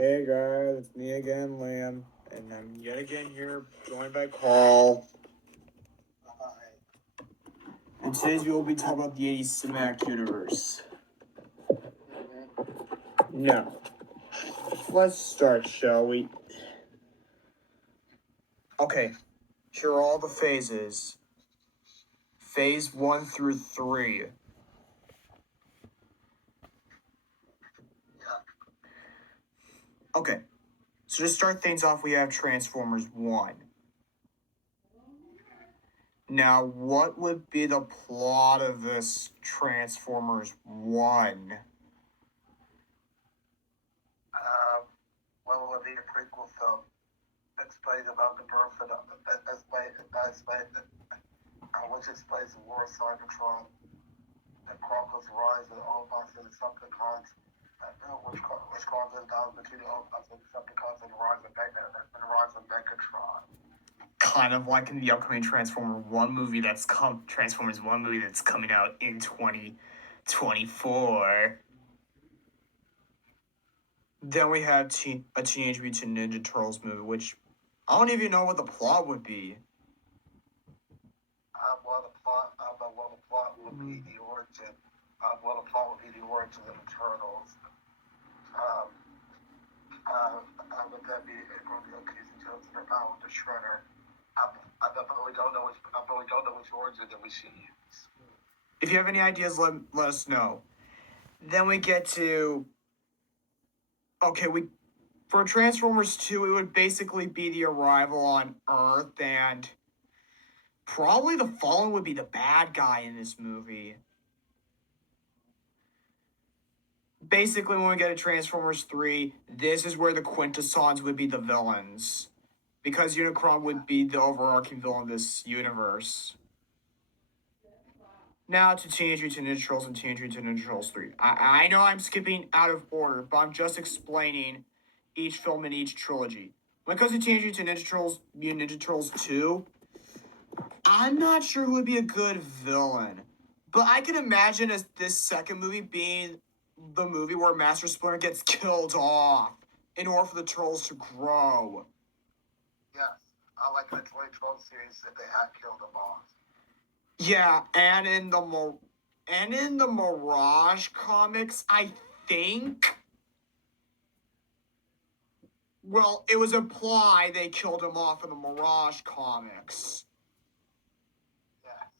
Hey guys, it's me again, Liam, and I'm yet again here, joined by Carl. And today's we will be talking about the 80s cinematic universe. Now, let's start, shall we? Okay, here are all the phases. Phase 1 through 3. Okay, so to start things off, we have Transformers 1. Now, what would be the plot of this Transformers 1? Well, it would be a prequel film explains about the birth of which explains the war of Cybertron, the Chronicles rise of the Autobots and the Decepticons, which causes the battle between the Autobots and the Decepticons and the rise of Megatron. Kind of like in the upcoming Transformers 1 movie that's coming out in 2024. Then we had a Teenage Mutant Ninja Turtles movie, which I don't even know what the plot would be. The plot would be the origin. The plot would be the origin of the Turtles. Would that be Romeo accusing Turtles of their power with the Shredder? But we don't know which origin that we should use. If you have any ideas, let us know. Then we get to for Transformers 2, it would basically be the arrival on Earth, and probably the Fallen would be the bad guy in this movie. Basically, when we get to Transformers 3, this is where the Quintessons would be the villains. Because Unicron would be the overarching villain of this universe. Now to Teenage Mutant Ninja Turtles and Teenage Mutant Ninja Turtles 3. I know I'm skipping out of order, but I'm just explaining each film in each trilogy. When it comes to Teenage Mutant Ninja Turtles 2, I'm not sure who would be a good villain. But I can imagine as this second movie being the movie where Master Splinter gets killed off in order for the Turtles to grow. Yes, I like the 2012 series that they had killed them off. Yeah, and in the Mirage comics, I think. Well, it was implied they killed him off in the Mirage comics. Yes.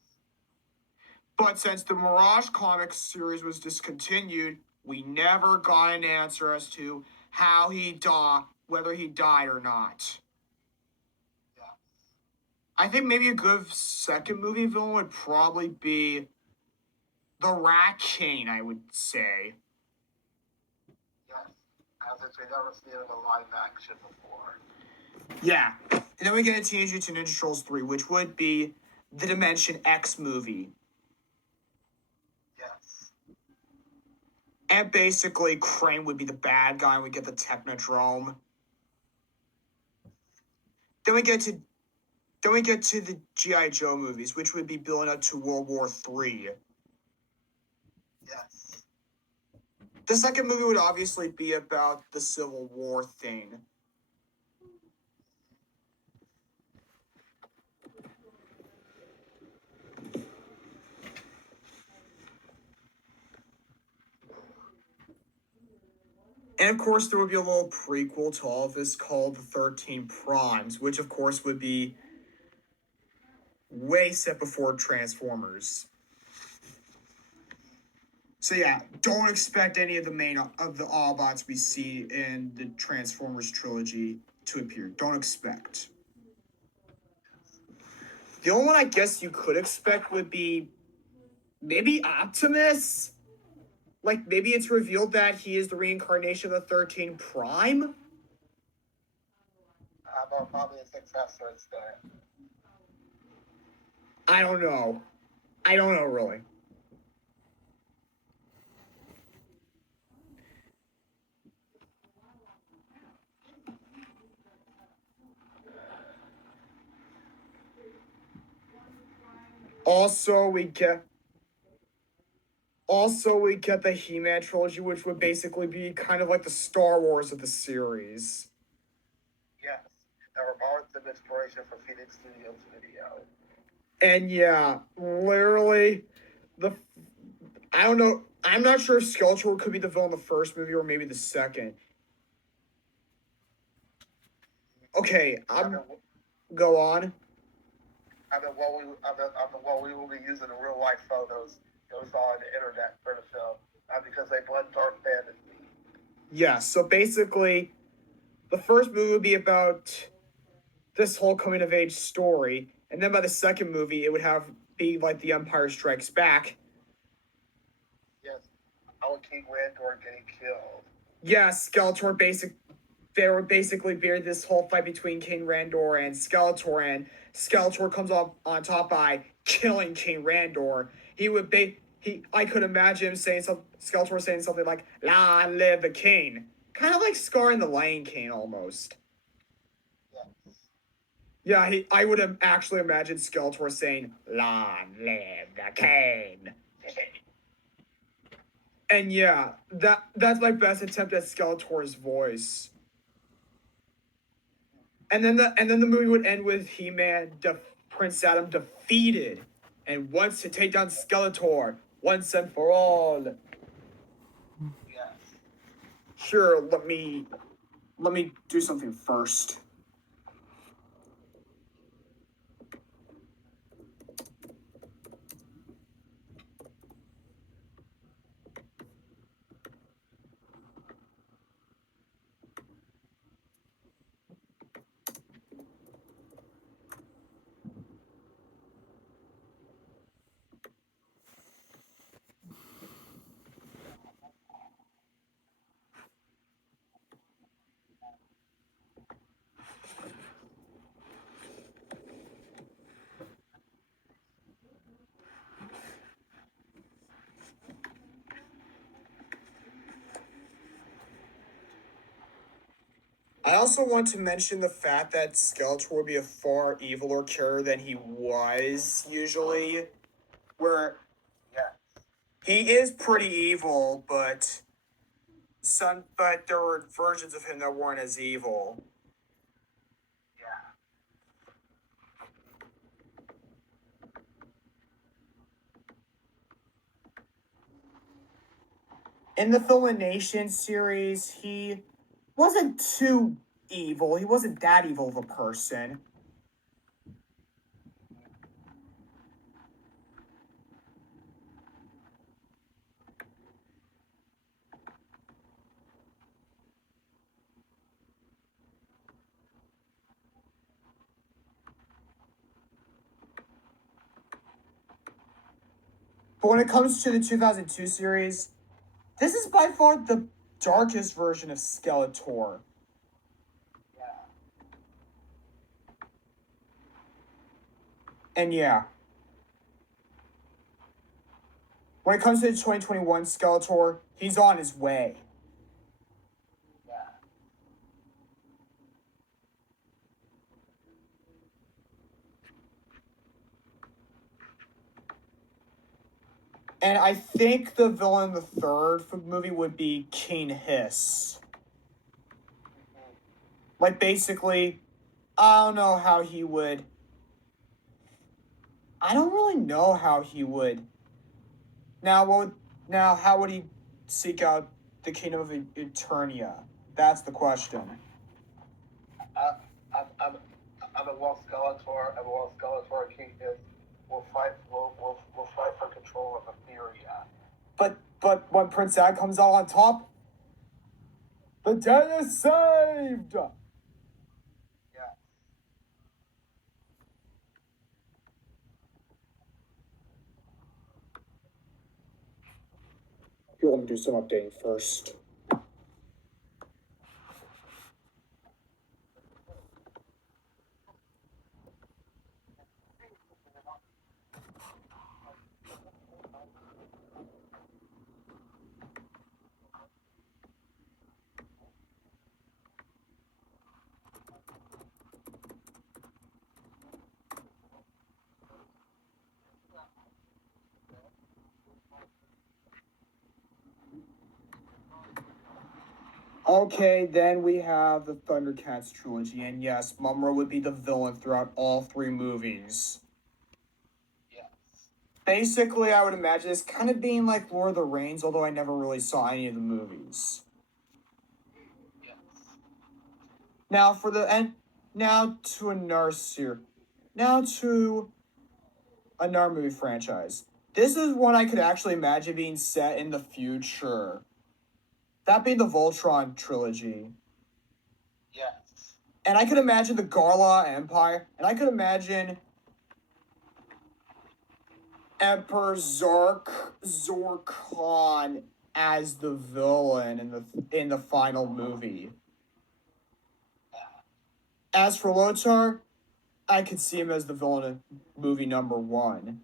But since the Mirage comics series was discontinued, we never got an answer as to how he died, whether he died or not. Yes. I think maybe a good second movie villain would probably be the Rat King, I would say. Yes, as if we've never seen it in live action before. Yeah. And then we get a Teenage Mutant Ninja Turtles 3, which would be the Dimension X movie. Yes. And basically, Krang would be the bad guy, and we get the Technodrome. Then we get to the G.I. Joe movies, which would be building up to World War III. Yes. The second movie would obviously be about the Civil War thing. And of course, there would be a little prequel to all of this called The 13 Primes, which of course would be way set before Transformers. So yeah, don't expect any of the Autobots we see in the Transformers trilogy to appear. Don't expect. The only one I guess you could expect would be maybe Optimus. Like maybe it's revealed that he is the reincarnation of the 13 Prime. Probably a successor instead. I don't know. I don't know really. Also, Also, we get the He-Man trilogy, which would basically be kind of like the Star Wars of the series. Yes, that were borrowed some inspiration from Phoenix Studios video. And yeah, literally, the I don't know. I'm not sure if Skeletor could be the villain in the first movie or maybe the second. Okay, go on. What we will be using in real life photos. It was on the internet for the film, because they blend dark fantasy. Yeah, so basically, the first movie would be about this whole coming of age story, and then by the second movie, it would be like The Empire Strikes Back. Yes, our King Randor getting killed. Yeah, they were basically be this whole fight between King Randor and Skeletor comes up on top by killing King Randor. I could imagine him Skeletor saying something like "Long live the king," kind of like Scar in the Lion King almost. Yes. Yeah, I would have actually imagined Skeletor saying "Long live the king." And yeah, that's my best attempt at Skeletor's voice. And then the movie would end with Prince Adam defeated and wants to take down Skeletor once and for all. Yes. Sure, let me do something first. I also want to mention the fact that Skeletor would be a far eviler character than he was usually. Where Yes. he is pretty evil, but there were versions of him that weren't as evil. Yeah. In the Filmination series, he wasn't too evil. He wasn't that evil of a person. But when it comes to the 2002 series, this is by far the darkest version of Skeletor. Yeah. And yeah. When it comes to the 2021 Skeletor, he's on his way. Yeah. And I think the villain in the third movie would be King Hiss. Like, basically, I don't know how he would. I don't really know how he would. Now, how would he seek out the kingdom of Eternia? That's the question. I'm a Skeletor. I'm a Skeletor and King Hiss will fight. We'll fight for control of Etheria. But when Prince Ad comes out on top, the day is saved. Yeah. Here, let me do some updating first. Okay, then we have the Thundercats trilogy, and yes, Mumra would be the villain throughout all three movies. Yes. Basically, I would imagine it's kind of being like Lord of the Rings, although I never really saw any of the movies. Yes. Now for the and now to another series, now to another movie franchise. This is one I could actually imagine being set in the future. That being the Voltron trilogy. Yes. And I could imagine the Garla Empire, and I could imagine Emperor Zorkon as the villain in the final movie. As for Lothar, I could see him as the villain in movie number 1.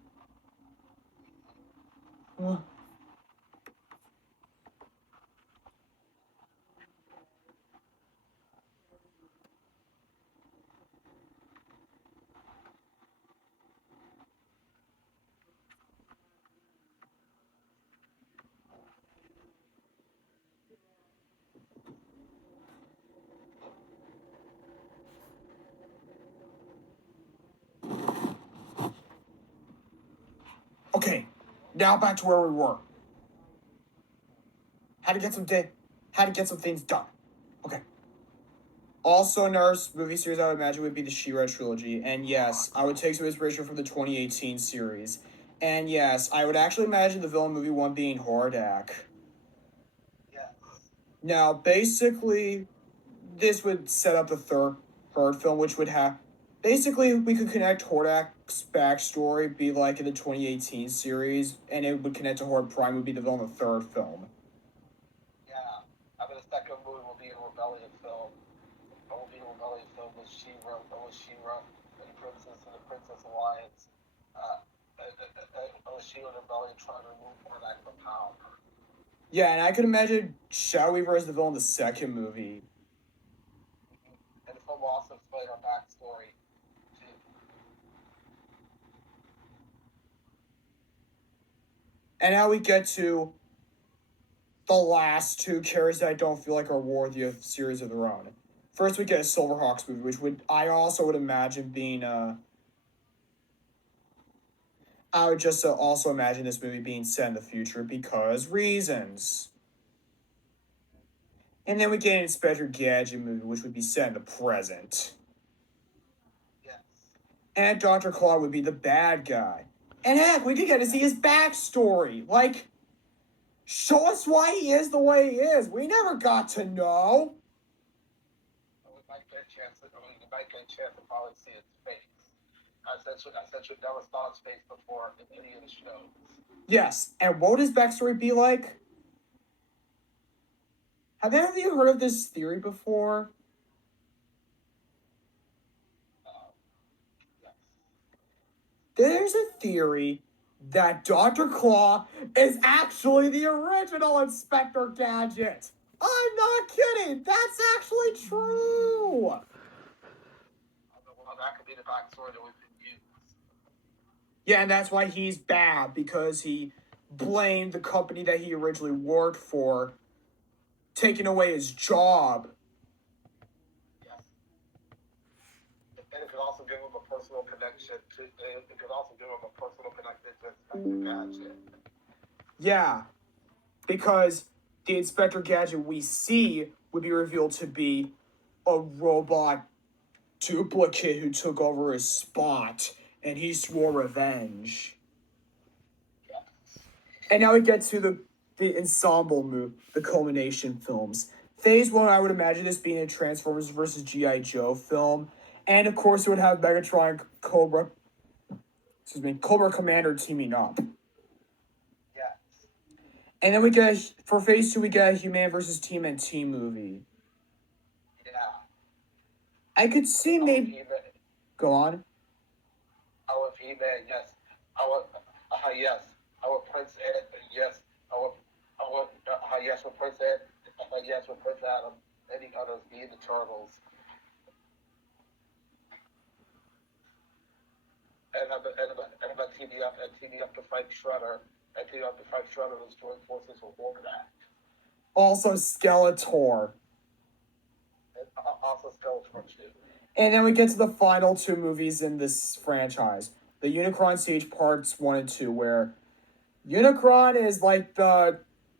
Okay, now back to where we were. How to get some things done. Okay. Also, Nurse movie series I would imagine would be the She-Ra trilogy, and yes, I would take some inspiration from the 2018 series. And yes, I would actually imagine the villain movie 1 being Hordak. Yes. Now, basically, this would set up the third film, which would have basically we could connect Hordak's backstory, be like in the 2018 series, and it would connect to Horde Prime, would be the villain of the third film. Yeah. I mean, the second movie will be a rebellion film. It will be a rebellion film with She-Ra, and the Princess Alliance. She-Ra and Rebellion trying to remove Hordak from power. Yeah, and I could imagine Shadow Weaver as the villain in the second movie. And the film will also explain her backstory too. And now we get to the last two characters that I don't feel like are worthy of series of their own. First, we get a Silverhawks movie, which I also would imagine being I would just also imagine this movie being set in the future because reasons. And then we get an Inspector Gadget movie, which would be set in the present. Yes. And Dr. Claw would be the bad guy. And heck, we could get to see his backstory. Like, show us why he is the way he is. We never got to know. We might get a chance to probably see his face. I said you never saw his face before in any of the shows. Yes, and what would his backstory be like? Have any of you heard of this theory before? Yes. There's a theory that Dr. Claw is actually the original Inspector Gadget. I'm not kidding. That's actually true. Well, that could be the backstory that we could use. Yeah, and that's why he's bad, because he blamed the company that he originally worked for, taking away his job. Yes. And it could also give him a personal connection to. It could also give him a personal connection to Inspector Gadget. Yeah, because the Inspector Gadget we see would be revealed to be a robot duplicate who took over his spot, and he swore revenge. Yes. And now we get to the ensemble move, the culmination films. Phase 1, I would imagine this being a Transformers versus G.I. Joe film. And of course, it would have Megatron, Cobra Commander teaming up. Yes. And then we get, for Phase 2, we get a He-Man versus TMNT movie. Yeah. I could see maybe. He-Man. Go on. Our He-Man, yes. Our, yes. Our Prince Ed, yes. Yes, with Prince Ed, yes, with Prince Adam, any others being the Turtles. And about teaming up to fight Shredder, and join forces with Hordak. Also, Skeletor. goes for 2. And then we get to the final 2 movies in this franchise. The Unicron Siege Parts 1 and 2, where Unicron is like a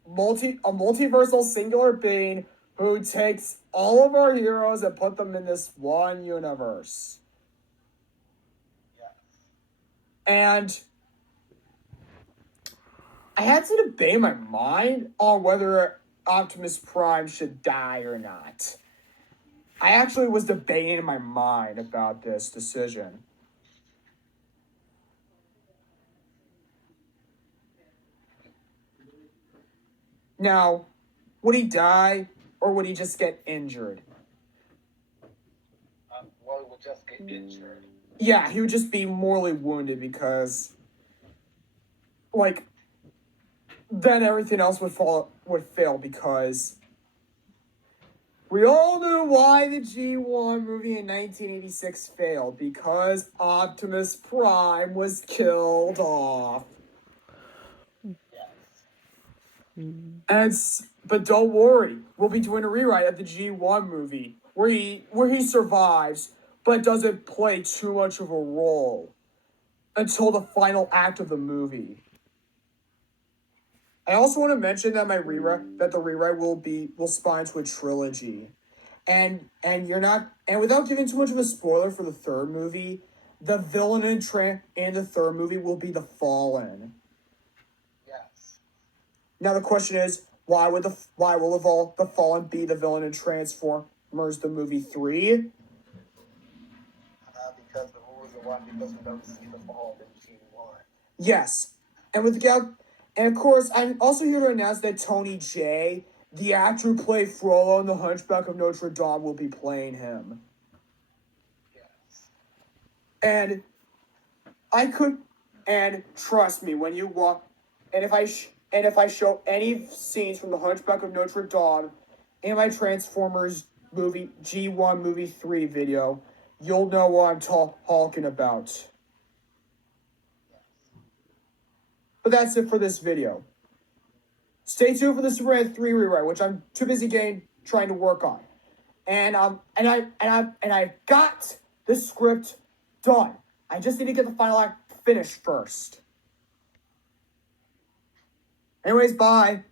multiversal singular being who takes all of our heroes and put them in this one universe. Yes. And I had to debate my mind on whether Optimus Prime should die or not. I actually was debating in my mind about this decision. Now, would he die or would he just get injured? Well, he would just get injured. Yeah, he would just be mortally wounded because, like, then everything else would fail because we all knew why the G1 movie in 1986 failed, because Optimus Prime was killed off. But don't worry, we'll be doing a rewrite of the G1 movie where he survives but doesn't play too much of a role until the final act of the movie. I also want to mention that the rewrite will spawn into a trilogy. And without giving too much of a spoiler for the third movie, the villain in the third movie will be the Fallen. Yes. Now the question is, why will the Fallen be the villain in Transformers the movie 3? Because the rules are why, because we don't see the fall in G1. Yes, and of course, I'm also here to announce that Tony Jay, the actor who played Frollo in The Hunchback of Notre Dame, will be playing him. Yes. And trust me, when you walk, and if I show any scenes from The Hunchback of Notre Dame in my Transformers movie G1 movie 3 video, you'll know what I'm talking about. But that's it for this video. Stay tuned for the Superman 3 rewrite, which I'm too busy trying to work on. And I got the script done. I just need to get the final act finished first. Anyways, bye.